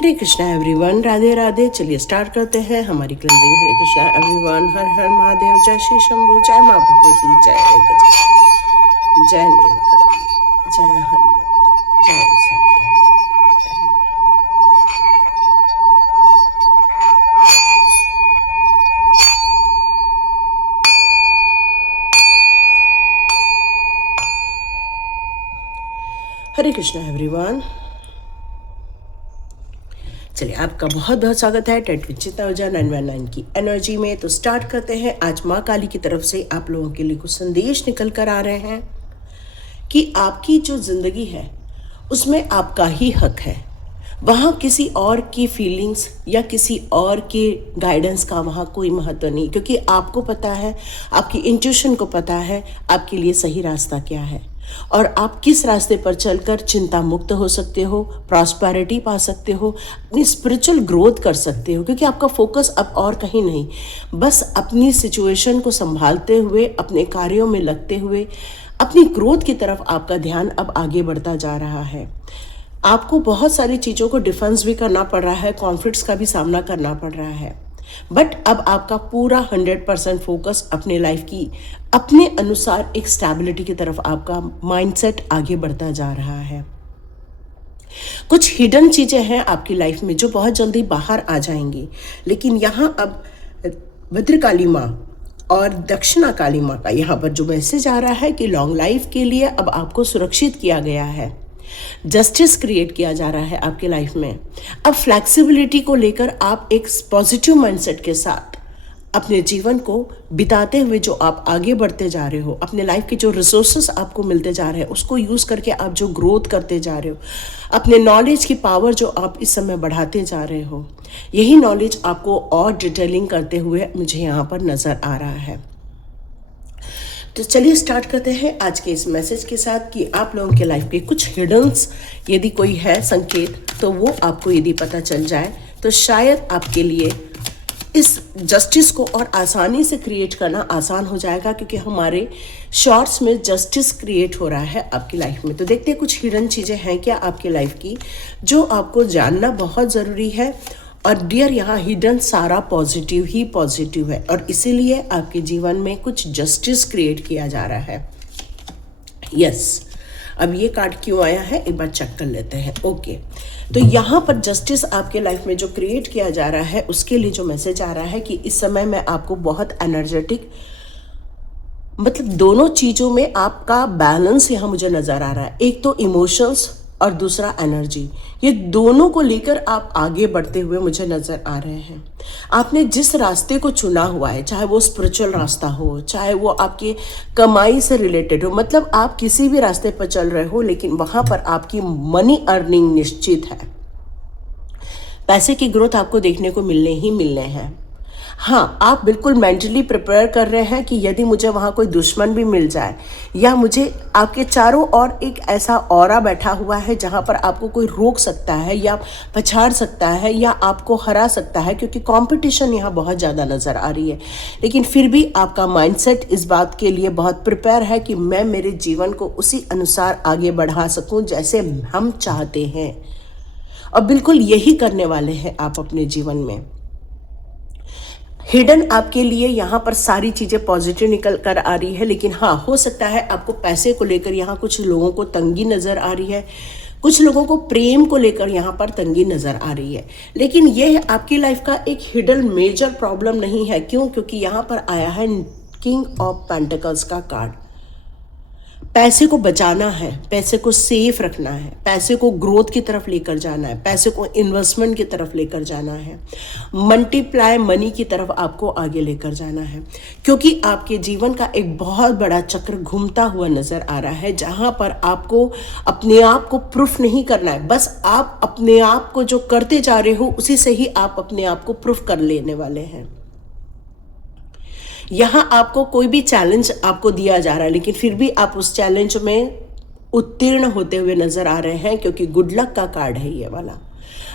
हरे Krishna everyone, Radhe Radhe. चलिए start करते हैं हमारी क्लेंजिंग। हरे कृष्णा एवरीवन, हर हर महादेव, जय श्री शंभू, जय माँ भगवती, जय गज, जय नीम करोली, जय हनुमंत, जय सत्य। हरे कृष्णा एवरीवन, चलिए आपका बहुत बहुत स्वागत है टेट विद चिंता ऊर्जा 919 की एनर्जी में। तो स्टार्ट करते हैं। आज माँ काली की तरफ से आप लोगों के लिए कुछ संदेश निकल कर आ रहे हैं कि आपकी जो जिंदगी है उसमें आपका ही हक है। वहाँ किसी और की फीलिंग्स या किसी और के गाइडेंस का वहाँ कोई महत्व नहीं, क्योंकि आपको पता है, आपकी इंट्यूशन को पता है आपके लिए सही रास्ता क्या है और आप किस रास्ते पर चलकर चिंता मुक्त हो सकते हो, प्रॉस्पेरिटी पा सकते हो, अपनी स्पिरिचुअल ग्रोथ कर सकते हो, क्योंकि आपका फोकस अब और कहीं नहीं, बस अपनी सिचुएशन को संभालते हुए, अपने कार्यों में लगते हुए, अपनी ग्रोथ की तरफ आपका ध्यान अब आगे बढ़ता जा रहा है। आपको बहुत सारी चीज़ों को डिफेंस भी करना पड़ रहा है, कॉन्फ्लिक्ट्स का भी सामना करना पड़ रहा है, बट अब आपका पूरा 100% फोकस अपने लाइफ की अपने अनुसार एक स्टेबिलिटी की तरफ आपका माइंडसेट आगे बढ़ता जा रहा है। कुछ हिडन चीज़ें हैं आपकी लाइफ में जो बहुत जल्दी बाहर आ जाएंगी, लेकिन यहाँ अब भद्रकाली माँ और दक्षिणा काली माँ का यहाँ पर जो मैसेज आ रहा है कि लॉन्ग लाइफ के लिए अब आपको सुरक्षित किया गया है, जस्टिस क्रिएट किया जा रहा है आपके लाइफ में। अब फ्लैक्सिबिलिटी को लेकर आप एक पॉजिटिव माइंडसेट के साथ अपने जीवन को बिताते हुए जो आप आगे बढ़ते जा रहे हो, अपने लाइफ के जो रिसोर्सेस आपको मिलते जा रहे हैं उसको यूज़ करके आप जो ग्रोथ करते जा रहे हो, अपने नॉलेज की पावर जो आप इस समय बढ़ाते जा रहे हो, यही नॉलेज आपको और डिटेलिंग करते हुए मुझे यहाँ पर नज़र आ रहा है। तो चलिए स्टार्ट करते हैं आज के इस मैसेज के साथ कि आप लोगों के लाइफ के कुछ हिडन्स यदि कोई है संकेत, तो वो आपको यदि पता चल जाए तो शायद आपके लिए इस जस्टिस को और आसानी से क्रिएट करना आसान हो जाएगा, क्योंकि हमारे शॉर्ट्स में जस्टिस क्रिएट हो रहा है आपकी लाइफ में। तो देखते हैं कुछ हिडन चीज़ें हैं क्या आपकी लाइफ की जो आपको जानना बहुत ज़रूरी है। और डियर, यहाँ हिडन सारा पॉजिटिव ही पॉजिटिव है और इसीलिए आपके जीवन में कुछ जस्टिस क्रिएट किया जा रहा है। यस, अब ये कार्ड क्यों आया है एक बार चेक कर लेते हैं। ओके, तो यहाँ पर जस्टिस आपके लाइफ में जो क्रिएट किया जा रहा है उसके लिए जो मैसेज आ रहा है कि इस समय में आपको बहुत एनर्जेटिक, मतलब दोनों चीज़ों में आपका बैलेंस यहाँ मुझे नज़र आ रहा है। एक तो इमोशंस और दूसरा एनर्जी, ये दोनों को लेकर आप आगे बढ़ते हुए मुझे नज़र आ रहे हैं। आपने जिस रास्ते को चुना हुआ है, चाहे वो स्पिरिचुअल रास्ता हो, चाहे वो आपके कमाई से रिलेटेड हो, मतलब आप किसी भी रास्ते पर चल रहे हो, लेकिन वहाँ पर आपकी मनी अर्निंग निश्चित है। पैसे की ग्रोथ आपको देखने को मिलने ही मिलने हैं। हाँ, आप बिल्कुल मेंटली प्रिपेयर कर रहे हैं कि यदि मुझे वहाँ कोई दुश्मन भी मिल जाए या मुझे आपके चारों ओर एक ऐसा ऑरा बैठा हुआ है जहाँ पर आपको कोई रोक सकता है या पछाड़ सकता है या आपको हरा सकता है, क्योंकि कंपटीशन यहाँ बहुत ज़्यादा नज़र आ रही है, लेकिन फिर भी आपका माइंडसेट इस बात के लिए बहुत प्रिपेयर है कि मैं मेरे जीवन को उसी अनुसार आगे बढ़ा सकूँ जैसे हम चाहते हैं, और बिल्कुल यही करने वाले हैं आप अपने जीवन में। हिडन आपके लिए यहाँ पर सारी चीज़ें पॉजिटिव निकल कर आ रही है, लेकिन हाँ, हो सकता है आपको पैसे को लेकर यहाँ कुछ लोगों को तंगी नज़र आ रही है, कुछ लोगों को प्रेम को लेकर यहाँ पर तंगी नज़र आ रही है, लेकिन यह आपकी लाइफ का एक हिडन मेजर प्रॉब्लम नहीं है। क्यों? क्योंकि यहाँ पर आया है किंग ऑफ पेंटिकल्स का कार्ड। पैसे को बचाना है, पैसे को सेफ रखना है, पैसे को ग्रोथ की तरफ लेकर जाना है, पैसे को इन्वेस्टमेंट की तरफ लेकर जाना है, मल्टीप्लाई मनी की तरफ आपको आगे लेकर जाना है, क्योंकि आपके जीवन का एक बहुत बड़ा चक्र घूमता हुआ नज़र आ रहा है जहाँ पर आपको अपने आप को प्रूफ नहीं करना है, बस आप अपने आप को जो करते जा रहे हो उसी से ही आप अपने आप को प्रूफ कर लेने वाले हैं। यहाँ आपको कोई भी चैलेंज आपको दिया जा रहा है, लेकिन फिर भी आप उस चैलेंज में उत्तीर्ण होते हुए नज़र आ रहे हैं, क्योंकि गुड लक का कार्ड है ये वाला।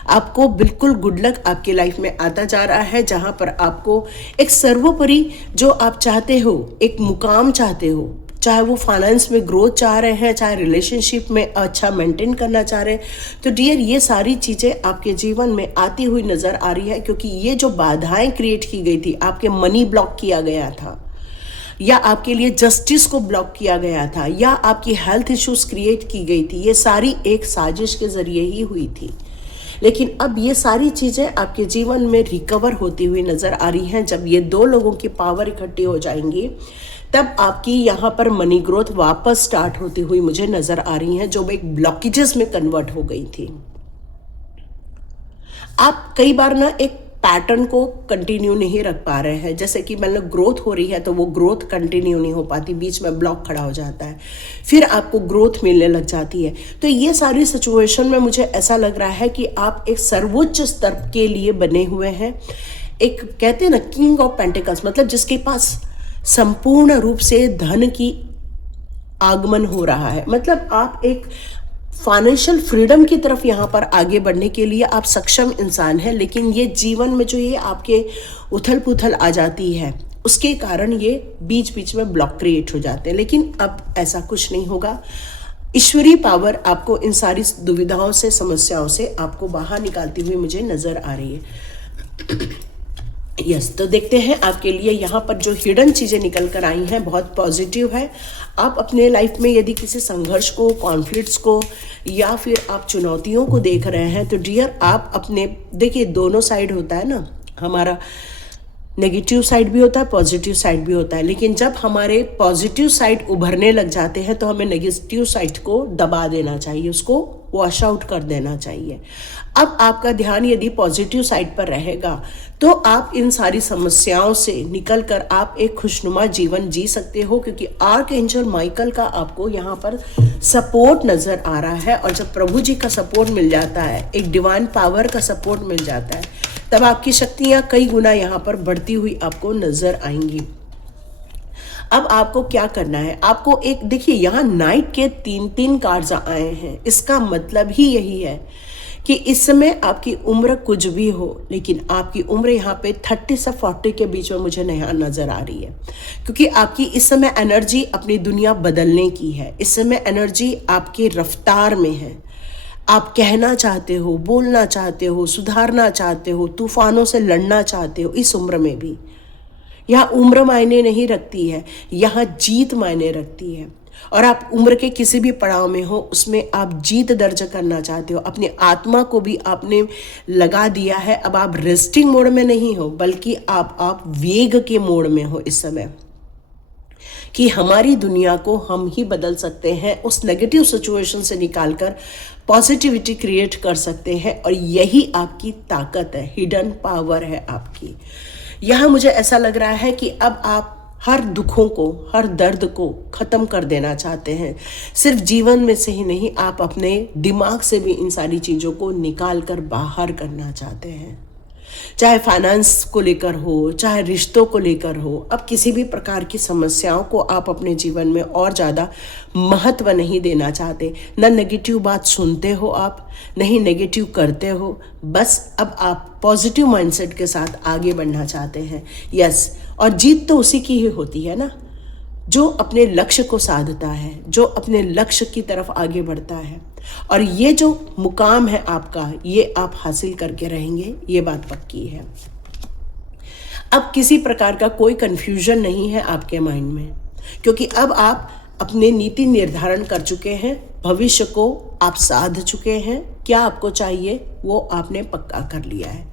आपको बिल्कुल गुड लक आपके लाइफ में आता जा रहा है, जहाँ पर आपको एक सर्वोपरि जो आप चाहते हो, एक मुकाम चाहते हो, चाहे वो फाइनेंस में ग्रोथ चाह रहे हैं, चाहे रिलेशनशिप में अच्छा मेंटेन करना चाह रहे हैं, तो डियर ये सारी चीज़ें आपके जीवन में आती हुई नज़र आ रही है, क्योंकि ये जो बाधाएं क्रिएट की गई थी, आपके मनी ब्लॉक किया गया था, या आपके लिए जस्टिस को ब्लॉक किया गया था, या आपकी हेल्थ इश्यूज क्रिएट की गई थी, ये सारी एक साजिश के जरिए ही हुई थी। लेकिन अब ये सारी चीज़ें आपके जीवन में रिकवर होती हुई नज़र आ रही हैं। जब ये दो लोगों की पावर इकट्ठी हो जाएंगी, तब आपकी यहाँ पर मनी ग्रोथ वापस स्टार्ट होती हुई मुझे नज़र आ रही हैं, जो एक ब्लॉकेजेस में कन्वर्ट हो गई थी। आप कई बार ना एक पैटर्न को कंटिन्यू नहीं रख पा रहे हैं, जैसे कि मतलब ग्रोथ हो रही है तो वो ग्रोथ कंटिन्यू नहीं हो पाती, बीच में ब्लॉक खड़ा हो जाता है, फिर आपको ग्रोथ मिलने लग जाती है। तो ये सारी सिचुएशन में मुझे ऐसा लग रहा है कि आप एक सर्वोच्च स्तर के लिए बने हुए हैं। एक कहते हैं ना किंग ऑफ पेंटिकल्स, मतलब जिसके पास संपूर्ण रूप से धन की आगमन हो रहा है, मतलब आप एक फाइनेंशियल फ्रीडम की तरफ यहाँ पर आगे बढ़ने के लिए आप सक्षम इंसान हैं। लेकिन ये जीवन में जो ये आपके उथल पुथल आ जाती है, उसके कारण ये बीच बीच में ब्लॉक क्रिएट हो जाते हैं। लेकिन अब ऐसा कुछ नहीं होगा। ईश्वरीय पावर आपको इन सारी दुविधाओं से, समस्याओं से आपको बाहर निकालती हुई मुझे नजर आ रही है। यस, तो देखते हैं आपके लिए यहाँ पर जो हिडन चीज़ें निकल कर आई हैं बहुत पॉजिटिव है। आप अपने लाइफ में यदि किसी संघर्ष को, कॉन्फ्लिक्ट्स को, या फिर आप चुनौतियों को देख रहे हैं, तो डियर आप अपने, देखिए दोनों साइड होता है ना, हमारा नेगेटिव साइड भी होता है, पॉजिटिव साइड भी होता है। लेकिन जब हमारे पॉजिटिव साइड उभरने लग जाते हैं तो हमें नेगेटिव साइड को दबा देना चाहिए, उसको वॉश आउट कर देना चाहिए। अब आपका ध्यान यदि पॉजिटिव साइड पर रहेगा तो आप इन सारी समस्याओं से निकलकर आप एक खुशनुमा जीवन जी सकते हो, क्योंकि आर्क एंजल माइकल का आपको यहाँ पर सपोर्ट नजर आ रहा है। और जब प्रभु जी का सपोर्ट मिल जाता है, एक डिवाइन पावर का सपोर्ट मिल जाता है, तब आपकी शक्तियाँ कई गुना यहाँ पर बढ़ती हुई आपको नजर आएंगी। अब आपको क्या करना है, आपको एक, देखिए यहाँ नाइट के 3 कार्ड्स आए हैं। इसका मतलब ही यही है कि इस समय आपकी उम्र कुछ भी हो, लेकिन आपकी उम्र यहाँ पे 30 से 40 के बीच में मुझे यहाँ नजर आ रही है, क्योंकि आपकी इस समय एनर्जी अपनी दुनिया बदलने की है। इस समय एनर्जी आपकी रफ्तार में है। आप कहना चाहते हो, बोलना चाहते हो, सुधारना चाहते हो, तूफानों से लड़ना चाहते हो। इस उम्र में भी यहाँ उम्र मायने नहीं रखती है, यहाँ जीत मायने रखती है। और आप उम्र के किसी भी पड़ाव में हो, उसमें आप जीत दर्ज करना चाहते हो। अपनी आत्मा को भी आपने लगा दिया है। अब आप रेस्टिंग मोड में नहीं हो, बल्कि आप वेग के मोड में हो इस समय, कि हमारी दुनिया को हम ही बदल सकते हैं, उस नेगेटिव सिचुएशन से निकालकर पॉजिटिविटी क्रिएट कर सकते हैं। और यही आपकी ताकत है, हिडन पावर है आपकी। यहाँ मुझे ऐसा लग रहा है कि अब आप हर दुखों को, हर दर्द को ख़त्म कर देना चाहते हैं। सिर्फ जीवन में से ही नहीं, आप अपने दिमाग से भी इन सारी चीज़ों को निकाल कर बाहर करना चाहते हैं। चाहे फाइनेंस को लेकर हो, चाहे रिश्तों को लेकर हो, अब किसी भी प्रकार की समस्याओं को आप अपने जीवन में और ज़्यादा महत्व नहीं देना चाहते। न नेगेटिव बात सुनते हो आप, नहीं नेगेटिव करते हो। बस अब आप पॉजिटिव माइंडसेट के साथ आगे बढ़ना चाहते हैं। यस, और जीत तो उसी की ही होती है ना, जो अपने लक्ष्य को साधता है, जो अपने लक्ष्य की तरफ आगे बढ़ता है। और ये जो मुकाम है आपका, ये आप हासिल करके रहेंगे, ये बात पक्की है। अब किसी प्रकार का कोई कंफ्यूजन नहीं है आपके माइंड में, क्योंकि अब आप अपने नीति निर्धारण कर चुके हैं, भविष्य को आप साध चुके हैं। क्या आपको चाहिए वो आपने पक्का कर लिया है।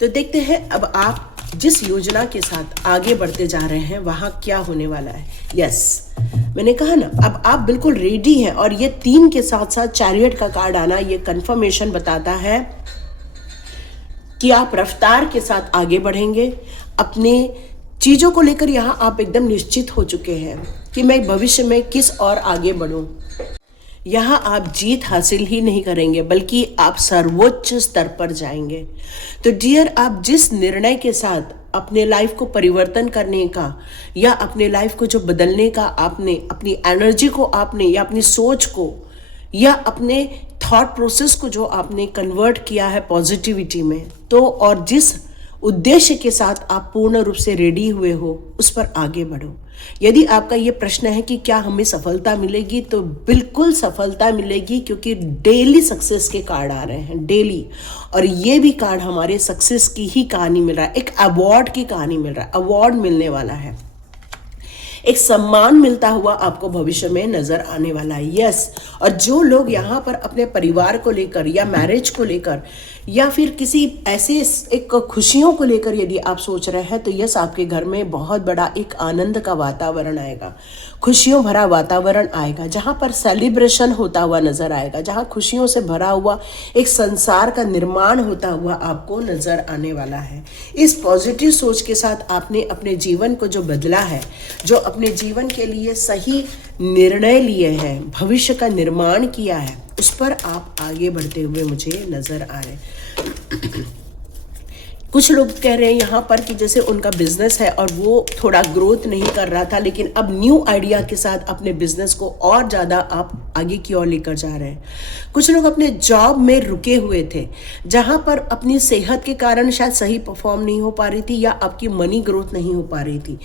तो देखते हैं अब आप जिस योजना के साथ आगे बढ़ते जा रहे हैं वहां क्या होने वाला है। यस, मैंने कहा ना, अब आप बिल्कुल रेडी हैं। और ये 3 के साथ साथ चैरियट का कार्ड आना, ये कंफर्मेशन बताता है कि आप रफ्तार के साथ आगे बढ़ेंगे। अपने चीज़ों को लेकर यहाँ आप एकदम निश्चित हो चुके हैं कि मैं भविष्य में किस और आगे बढ़ूं। यहाँ आप जीत हासिल ही नहीं करेंगे, बल्कि आप सर्वोच्च स्तर पर जाएंगे। तो डियर, आप जिस निर्णय के साथ अपने लाइफ को परिवर्तन करने का, या अपने लाइफ को जो बदलने का आपने, अपनी एनर्जी को आपने, या अपनी सोच को, या अपने थॉट प्रोसेस को जो आपने कन्वर्ट किया है पॉजिटिविटी में, तो और जिस उद्देश्य के साथ आप पूर्ण रूप से रेडी हुए हो, उस पर आगे बढ़ो। यदि आपका ये प्रश्न है कि क्या हमें सफलता मिलेगी, तो बिल्कुल सफलता मिलेगी, क्योंकि डेली सक्सेस के कार्ड आ रहे हैं, डेली। और ये भी कार्ड हमारे सक्सेस की ही कहानी मिल रहा है, एक अवार्ड की कहानी मिल रहा है, अवार्ड मिलने वाला है, एक सम्मान मिलता हुआ आपको भविष्य में नजर आने वाला है। यस। और जो लोग यहाँ पर अपने परिवार को लेकर या मैरिज को लेकर या फिर किसी ऐसे एक खुशियों को लेकर यदि आप सोच रहे हैं, तो यस, आपके घर में बहुत बड़ा एक आनंद का वातावरण आएगा, खुशियों भरा वातावरण आएगा, जहाँ पर सेलिब्रेशन होता हुआ नजर आएगा, जहाँ खुशियों से भरा हुआ एक संसार का निर्माण होता हुआ आपको नजर आने वाला है। इस पॉजिटिव सोच के साथ आपने अपने जीवन को जो बदला है, जो अपने जीवन के लिए सही निर्णय लिए हैं, भविष्य का निर्माण किया है, उस पर आप आगे बढ़ते हुए मुझे नजर आ रहे हैं। कुछ लोग कह रहे हैं यहाँ पर कि जैसे उनका बिजनेस है और वो थोड़ा ग्रोथ नहीं कर रहा था, लेकिन अब न्यू आइडिया के साथ अपने बिजनेस को और ज़्यादा आप आगे की ओर लेकर जा रहे हैं। कुछ लोग अपने जॉब में रुके हुए थे, जहाँ पर अपनी सेहत के कारण शायद सही परफॉर्म नहीं हो पा रही थी या आपकी मनी ग्रोथ नहीं हो पा रही थी।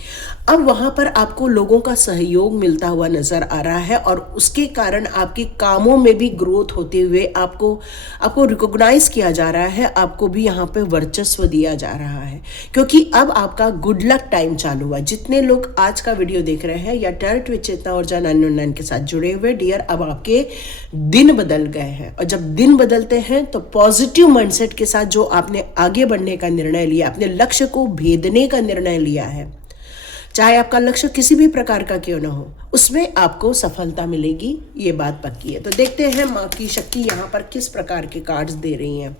अब वहाँ पर आपको लोगों का सहयोग मिलता हुआ नजर आ रहा है और उसके कारण आपके कामों में भी ग्रोथ होते हुए आपको रिकॉग्नाइज किया जा रहा है, आपको भी यहाँ पे वर्चस्व दिया जा रहा है, क्योंकि अब आपका गुड लक टाइम चालू हुआ। जितने लोग आज का वीडियो देख रहे हैं या टैरोट विद चेतना ऊर्जा 999 के साथ जुड़े हुए डियर, अब आपके दिन बदल गए हैं। और जब दिन बदलते हैं तो पॉजिटिव माइंडसेट के साथ जो आपने आगे बढ़ने का निर्णय लिया, अपने लक्ष्य को भेदने का निर्णय लिया है, चाहे आपका लक्ष्य किसी भी प्रकार का क्यों ना हो, उसमें आपको सफलता मिलेगी, ये बात पक्की है। तो देखते हैं माँ की शक्ति यहाँ पर किस प्रकार के कार्ड्स दे रही हैं।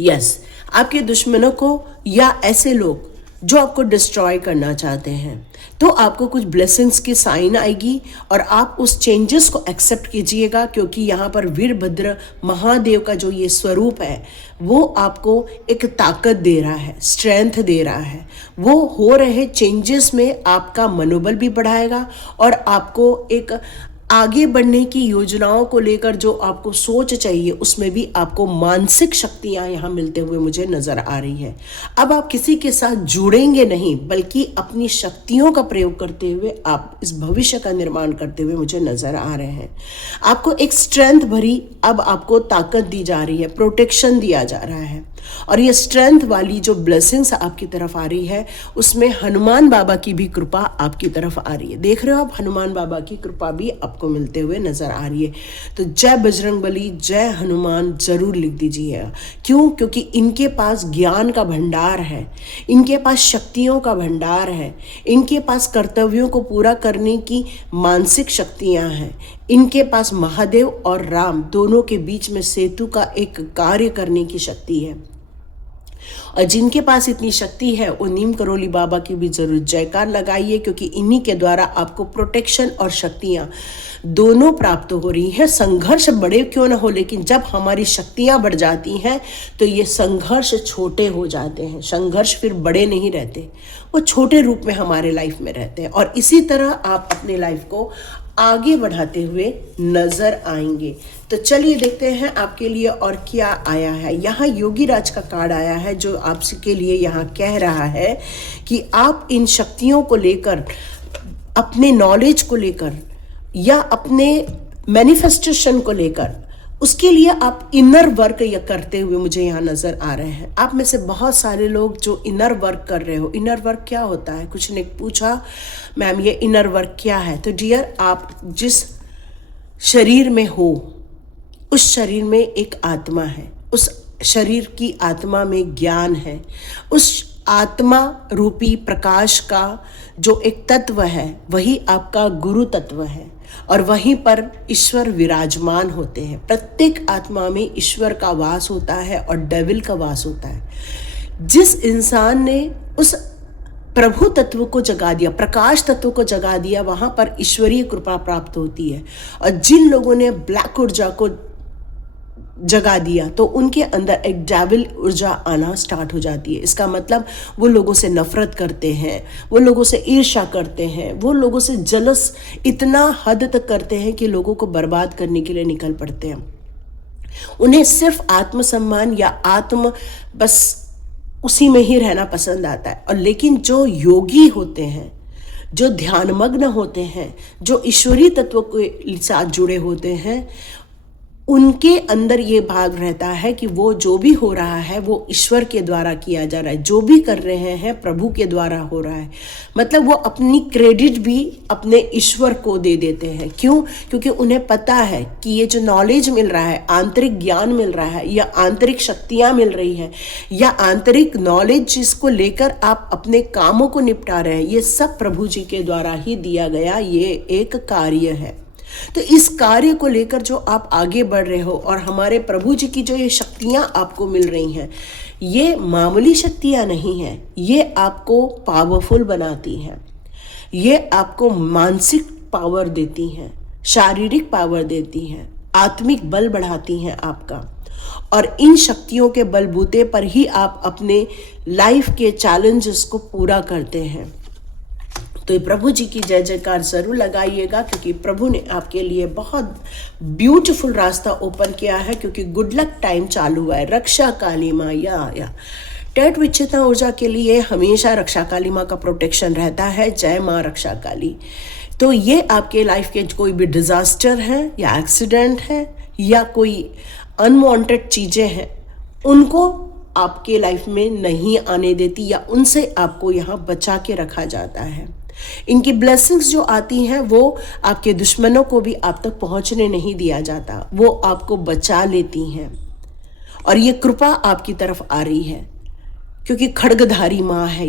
यस, आपके दुश्मनों को या ऐसे लोग जो आपको डिस्ट्रॉय करना चाहते हैं, तो आपको कुछ ब्लेसिंग्स की साइन आएगी और आप उस चेंजेस को एक्सेप्ट कीजिएगा, क्योंकि यहाँ पर वीरभद्र महादेव का जो ये स्वरूप है वो आपको एक ताकत दे रहा है, स्ट्रेंथ दे रहा है। वो हो रहे चेंजेस में आपका मनोबल भी बढ़ाएगा और आपको एक आगे बढ़ने की योजनाओं को लेकर जो आपको सोच चाहिए, उसमें भी आपको मानसिक शक्तियां यहाँ मिलते हुए मुझे नजर आ रही है। अब आप किसी के साथ जुड़ेंगे नहीं, बल्कि अपनी शक्तियों का प्रयोग करते हुए आप इस भविष्य का निर्माण करते हुए मुझे नजर आ रहे हैं। आपको एक स्ट्रेंथ भरी अब आपको ताकत दी जा रही है, प्रोटेक्शन दिया जा रहा है। और ये स्ट्रेंथ वाली जो ब्लेसिंग्स आपकी तरफ आ रही है, उसमें हनुमान बाबा की भी कृपा आपकी तरफ आ रही है। देख रहे हो आप, हनुमान बाबा की कृपा भी आपको मिलते हुए नजर आ रही है। तो जय बजरंगबली, जय हनुमान जरूर लिख दीजिएगा। क्यों? क्योंकि इनके पास ज्ञान का भंडार है, इनके पास शक्तियों का भंडार है, इनके पास कर्तव्यों को पूरा करने की मानसिक शक्तियां हैं, इनके पास महादेव और राम दोनों के बीच में सेतु का एक कार्य करने की शक्ति है। और जिनके पास इतनी शक्ति है वो नीम करोली बाबा की भी जरूर जयकार लगाइए, क्योंकि इन्हीं के द्वारा आपको प्रोटेक्शन और शक्तियां दोनों प्राप्त हो रही हैं। संघर्ष बड़े क्यों ना हो, लेकिन जब हमारी शक्तियां बढ़ जाती हैं तो ये संघर्ष छोटे हो जाते हैं। संघर्ष फिर बड़े नहीं रहते, वो छोटे रूप में हमारे लाइफ में रहते हैं। और इसी तरह आप अपने लाइफ को आगे बढ़ाते हुए नजर आएंगे। तो चलिए देखते हैं आपके लिए और क्या आया है। यहाँ योगी राज का कार्ड आया है, जो आपके लिए यहाँ कह रहा है कि आप इन शक्तियों को लेकर, अपने नॉलेज को लेकर या अपने मैनिफेस्टेशन को लेकर, उसके लिए आप इनर वर्क करते हुए मुझे यहाँ नजर आ रहे हैं। आप में से बहुत सारे लोग जो इनर वर्क कर रहे हो। इनर वर्क क्या होता है? कुछ ने पूछा मैम ये इनर वर्क क्या है? तो डियर, आप जिस शरीर में हो उस शरीर में एक आत्मा है, उस शरीर की आत्मा में ज्ञान है, उस आत्मा रूपी प्रकाश का जो एक तत्व है वही आपका गुरु तत्व है और वहीं पर ईश्वर विराजमान होते हैं। प्रत्येक आत्मा में ईश्वर का वास होता है और डेविल का वास होता है। जिस इंसान ने उस प्रभु तत्व को जगा दिया, प्रकाश तत्व को जगा दिया, वहां पर ईश्वरीय कृपा प्राप्त होती है। और जिन लोगों ने ब्लैक ऊर्जा को जगा दिया तो उनके अंदर एक डेविल ऊर्जा आना स्टार्ट हो जाती है। इसका मतलब वो लोगों से नफरत करते हैं, वो लोगों से ईर्ष्या करते हैं, वो लोगों से जलस इतना हद तक करते हैं कि लोगों को बर्बाद करने के लिए निकल पड़ते हैं। उन्हें सिर्फ आत्मसम्मान या बस उसी में ही रहना पसंद आता है। और लेकिन जो योगी होते हैं जो ध्यानमग्न होते हैं, जो ईश्वरीय तत्व के साथ जुड़े होते हैं, उनके अंदर ये भाग रहता है कि वो जो भी हो रहा है वो ईश्वर के द्वारा किया जा रहा है, जो भी कर रहे हैं प्रभु के द्वारा हो रहा है। मतलब वो अपनी क्रेडिट भी अपने ईश्वर को दे देते हैं। क्यों? क्योंकि उन्हें पता है कि ये जो नॉलेज मिल रहा है, आंतरिक ज्ञान मिल रहा है, या आंतरिक शक्तियाँ मिल रही हैं, या आंतरिक नॉलेज जिसको लेकर आप अपने कामों को निपटा रहे हैं, ये सब प्रभु जी के द्वारा ही दिया गया ये एक कार्य है। तो इस कार्य को लेकर जो आप आगे बढ़ रहे हो और हमारे प्रभु जी की जो ये शक्तियाँ आपको मिल रही हैं, ये मामूली शक्तियाँ नहीं हैं, ये आपको पावरफुल बनाती हैं, ये आपको मानसिक पावर देती हैं, शारीरिक पावर देती हैं, आत्मिक बल बढ़ाती हैं आपका। और इन शक्तियों के बलबूते पर ही आप अपने लाइफ के चैलेंजेस को पूरा करते हैं। तो ये प्रभु जी की जय जयकार ज़रूर लगाइएगा, क्योंकि प्रभु ने आपके लिए बहुत ब्यूटीफुल रास्ता ओपन किया है, क्योंकि गुड लक टाइम चालू हुआ है। रक्षा काली माँ या टेट विचिता ऊर्जा के लिए हमेशा रक्षा काली माँ का प्रोटेक्शन रहता है। जय माँ रक्षा काली। तो ये आपके लाइफ के कोई भी डिज़ास्टर है या एक्सीडेंट है या कोई अनवांटेड चीज़ें हैं, उनको आपके लाइफ में नहीं आने देती, या उनसे आपको यहाँ बचा के रखा जाता है। इनकी ब्लेसिंग्स जो आती हैं वो आपके दुश्मनों को भी आप तक पहुंचने नहीं दिया जाता, वो आपको बचा लेती हैं। और ये कृपा आपकी तरफ आ रही है, क्योंकि खड्गधारी माँ है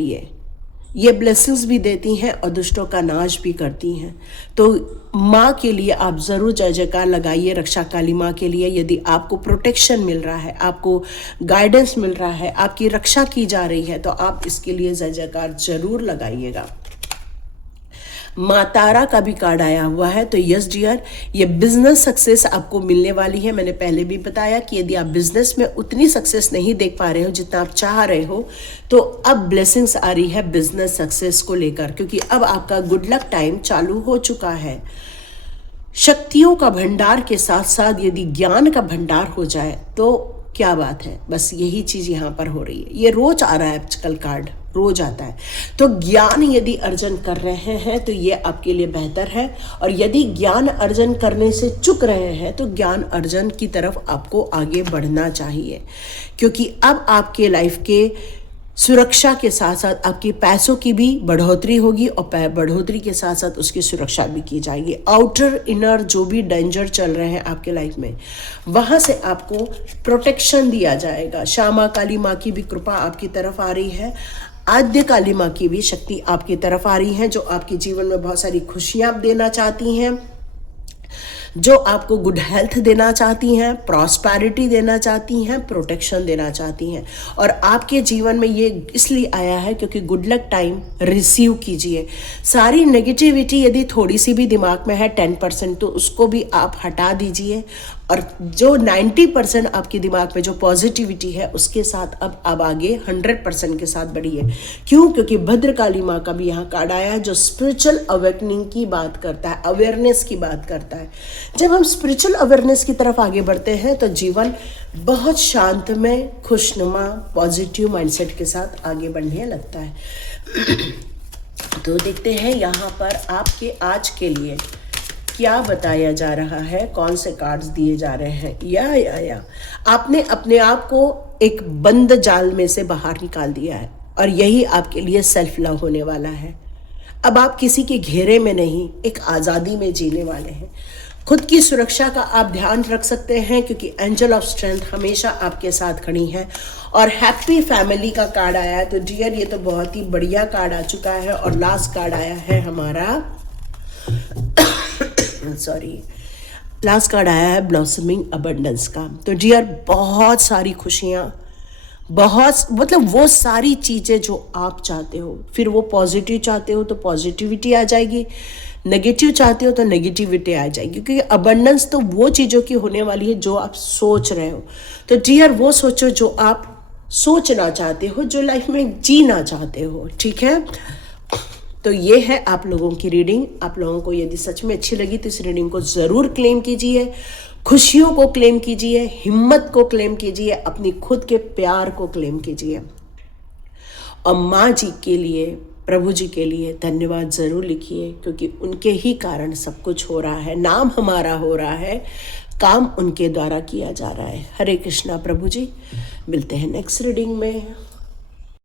ये ब्लेसिंग्स भी देती हैं और दुष्टों का नाश भी करती हैं। तो माँ के लिए आप ज़रूर जय जयकार लगाइए, रक्षा काली माँ के लिए। यदि आपको प्रोटेक्शन मिल रहा है, आपको गाइडेंस मिल रहा है, आपकी रक्षा की जा रही है, तो आप इसके लिए जय जयकार जरूर लगाइएगा। माँ तारा का भी कार्ड आया हुआ है। तो यस डियर, ये बिजनेस सक्सेस आपको मिलने वाली है। मैंने पहले भी बताया कि यदि आप बिजनेस में उतनी सक्सेस नहीं देख पा रहे हो जितना आप चाह रहे हो, तो अब ब्लेसिंग्स आ रही है बिजनेस सक्सेस को लेकर, क्योंकि अब आपका गुड लक टाइम चालू हो चुका है। शक्तियों का भंडार के साथ साथ यदि ज्ञान का भंडार हो जाए तो क्या बात है। बस यही चीज़ यहाँ पर हो रही है। ये रोज आ रहा है, आजकल कार्ड रोज आता है। तो ज्ञान यदि अर्जन कर रहे हैं तो ये आपके लिए बेहतर है, और यदि ज्ञान अर्जन करने से चूक रहे हैं तो ज्ञान अर्जन की तरफ आपको आगे बढ़ना चाहिए, क्योंकि अब आपके लाइफ के सुरक्षा के साथ साथ आपके पैसों की भी बढ़ोतरी होगी, और बढ़ोतरी के साथ साथ उसकी सुरक्षा भी की जाएगी। आउटर इनर जो भी डेंजर चल रहे हैं आपके लाइफ में, वहाँ से आपको प्रोटेक्शन दिया जाएगा। श्यामा काली माँ की भी कृपा आपकी तरफ आ रही है, आद्य काली माँ की भी शक्ति आपकी तरफ आ रही है, जो आपके जीवन में बहुत सारी खुशियाँ देना चाहती हैं, जो आपको गुड हेल्थ देना चाहती हैं, प्रॉस्पेरिटी देना चाहती हैं, प्रोटेक्शन देना चाहती हैं। और आपके जीवन में ये इसलिए आया है क्योंकि गुड लक टाइम रिसीव कीजिए। सारी नेगेटिविटी यदि थोड़ी सी भी दिमाग में है 10%, तो उसको भी आप हटा दीजिए, और जो 90% आपके दिमाग में जो पॉजिटिविटी है उसके साथ अब आप आगे 100% के साथ बढ़िए। क्यों? क्योंकि भद्रकाली माँ का भी यहाँ कार्ड आया है, जो स्पिरिचुअल अवेकनिंग की बात करता है, अवेयरनेस की बात करता है। जब हम स्पिरिचुअल अवेयरनेस की तरफ आगे बढ़ते हैं तो जीवन बहुत शांतमय, खुशनुमा, पॉजिटिव माइंडसेट के साथ आगे बढ़ने लगता है। तो देखते हैं यहाँ पर आपके आज के लिए क्या बताया जा रहा है, कौन से कार्ड्स दिए जा रहे हैं। या आपने अपने आप को एक बंद जाल में से बाहर निकाल दिया है, और यही आपके लिए सेल्फ लव होने वाला है। अब आप किसी के घेरे में नहीं, एक आज़ादी में जीने वाले हैं। खुद की सुरक्षा का आप ध्यान रख सकते हैं, क्योंकि एंजल ऑफ स्ट्रेंथ हमेशा आपके साथ खड़ी है। और हैप्पी फैमिली का कार्ड आया है। तो डियर, ये तो बहुत ही बढ़िया कार्ड आ चुका है। और लास्ट कार्ड आया है हमारा लास्ट कार्ड आया है ब्लॉसमिंग अबंडेंस का। तो डियर, बहुत सारी खुशियाँ, बहुत मतलब वो सारी चीज़ें जो आप चाहते हो, फिर वो पॉजिटिव चाहते हो तो पॉजिटिविटी आ जाएगी, नेगेटिव चाहते हो तो नेगेटिविटी आ जाएगी, क्योंकि अबंडेंस तो वो चीज़ों की होने वाली है जो आप सोच रहे हो। तो डियर, वो सोचो जो आप सोचना चाहते हो, जो लाइफ में जीना चाहते हो। ठीक है, तो ये है आप लोगों की रीडिंग। आप लोगों को यदि सच में अच्छी लगी तो इस रीडिंग को ज़रूर क्लेम कीजिए, खुशियों को क्लेम कीजिए, हिम्मत को क्लेम कीजिए, अपनी खुद के प्यार को क्लेम कीजिए। और माँ जी के लिए प्रभु जी के लिए धन्यवाद ज़रूर लिखिए, क्योंकि उनके ही कारण सब कुछ हो रहा है, नाम हमारा हो रहा है, काम उनके द्वारा किया जा रहा है। हरे कृष्णा प्रभु जी। मिलते हैं नेक्स्ट रीडिंग में।